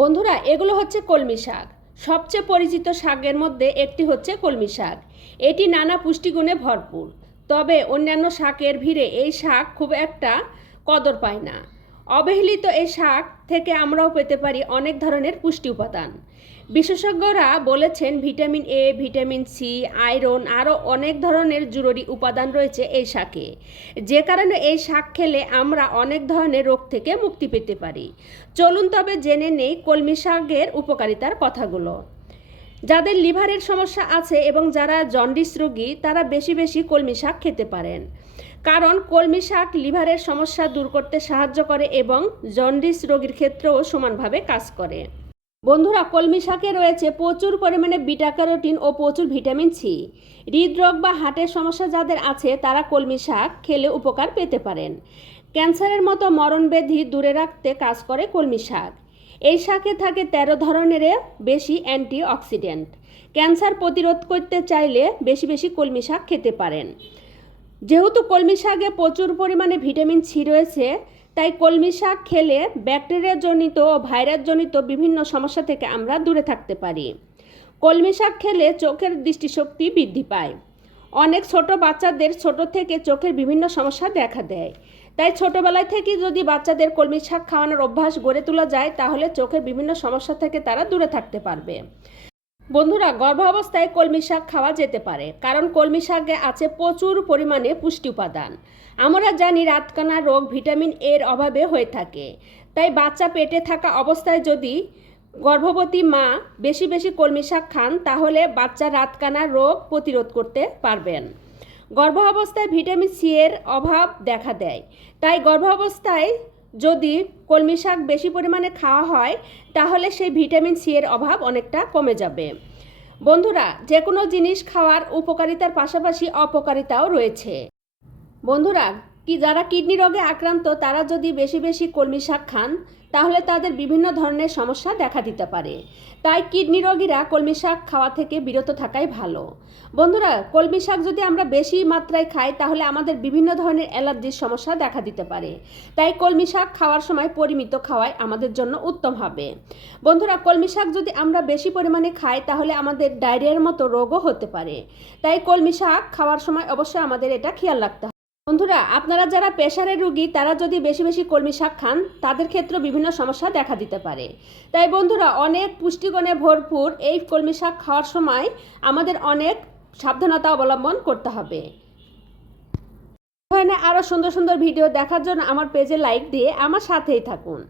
বন্ধুরা, এগুলো হচ্ছে কলমি শাক। সবচেয়ে পরিচিত শাকের মধ্যে একটি হচ্ছে কলমি শাক। এটি নানা পুষ্টিগুণে ভরপুর। তবে অন্যান্য শাকের ভিড়ে এই শাক খুব একটা কদর পায় না। অবহেলিত এই শাক থেকে আমরাও পেতে পারি অনেক ধরনের পুষ্টি উপাদান। বিশেষজ্ঞরা বলেছেন vitamin A vitamin C iron আরও অনেক ধরনের জরুরি উপাদান রয়েছে এই শাকে। যে কারণে এই শাক খেলে আমরা অনেক ধরনের রোগ থেকে মুক্তি পেতে পারি। চলুন তবে জেনে নেই কলমি শাকের উপকারিতার কথাগুলো। যাদের লিভারের সমস্যা আছে এবং যারা জন্ডিস রোগী, তারা বেশি বেশি কলমি শাক খেতে পারেন। কারণ কলমি শাক লিভারের সমস্যা দূর করতে সাহায্য করে এবং জন্ডিস রোগীর ক্ষেত্রেও সমানভাবে কাজ করে। বন্ধুরা, কলমি শাকে রয়েছে প্রচুর পরিমাণে বিটা ক্যারোটিন ও প্রচুর ভিটামিন সি। হৃদরোগ বা হার্টের সমস্যা যাদের আছে, তারা কলমি শাক খেলে উপকার পেতে পারেন। ক্যান্সারের মতো মরণব্যাধি দূরে রাখতে কাজ করে কলমি শাক। এই শাকে থাকে তেরো ধরনের বেশি অ্যান্টি অক্সিডেন্ট ক্যান্সার প্রতিরোধ করতে চাইলে বেশি বেশি কলমি শাক খেতে পারেন। যেহেতু কলমি শাকে প্রচুর পরিমাণে ভিটামিন সি রয়েছে, তাই কলমি শাক খেলে ব্যাকটেরিয়াজনিত ও ভাইরাসজনিত বিভিন্ন সমস্যা থেকে আমরা দূরে থাকতে পারি। কলমি শাক খেলে চোখের দৃষ্টিশক্তি বৃদ্ধি পায়। অনেক ছোট বাচ্চাদের ছোট থেকে চোখের বিভিন্ন সমস্যা দেখা দেয়। তাই ছোটবেলায় থেকে যদি বাচ্চাদের কলমি শাক খাওয়ানোর অভ্যাস গড়ে তোলা যায়, তাহলে চোখের বিভিন্ন সমস্যা থেকে তারা দূরে থাকতে পারবে। বন্ধুরা, গর্ভাবস্থায় কলমি শাক খাওয়া যেতে পারে, কারণ কলমি শাকে আছে প্রচুর পরিমাণে পুষ্টি উপাদান। আমরা জানি রাতকানা রোগ ভিটামিন এর অভাবে হয়ে থাকে। তাই বাচ্চা পেটে থাকা অবস্থায় যদি গর্ভবতী মা বেশি বেশি কলমি শাক খান, তাহলে বাচ্চা রাতকানা রোগ প্রতিরোধ করতে পারবেন। গর্ভাবস্থায় ভিটামিন সি এর অভাব দেখা দেয়। তাই গর্ভাবস্থায় যদি কলমি শাক বেশি পরিমাণে খাওয়া হয়, তাহলে সেই ভিটামিন সি এর অভাব অনেকটা কমে যাবে। বন্ধুরা যে কোনো জিনিস খাওয়ার উপকারিতার পাশাপাশি অপকারিতাও রয়েছে। বন্ধুরা কি যারা কিডনি রোগে আক্রান্ত, তারা যদি বেশি বেশি কলমি শাক খান, তাহলে তাদের বিভিন্ন ধরনের সমস্যা দেখা দিতে পারে। তাই কিডনি রোগীরা কলমি শাক খাওয়া থেকে বিরত থাকাই ভালো। বন্ধুরা, কলমি শাক যদি আমরা বেশি মাত্রায় খাই, তাহলে আমাদের বিভিন্ন ধরনের অ্যালার্জির সমস্যা দেখা দিতে পারে। তাই কলমি শাক খাওয়ার সময় পরিমিত খাওয়াই আমাদের জন্য উত্তম হবে। বন্ধুরা, কলমি শাক যদি আমরা বেশি পরিমাণে খাই, তাহলে আমাদের ডায়রিয়ার মতো রোগও হতে পারে। তাই কলমি শাক খাওয়ার সময় অবশ্যই আমাদের এটা খেয়াল রাখতে বন্ধুরা, আপনারা যারা প্রেশারের রুগী, তারা যদি বেশি বেশি কলমি শাক খান, তাদের ক্ষেত্রে বিভিন্ন সমস্যা দেখা দিতে পারে। তাই বন্ধুরা, অনেক পুষ্টিগণে ভরপুর এই কলমি শাক খাওয়ার সময় আমাদের অনেক সাবধানতা অবলম্বন করতে হবে। আরও সুন্দর সুন্দর ভিডিও দেখার জন্য আমার পেজে লাইক দিয়ে আমার সাথেই থাকুন।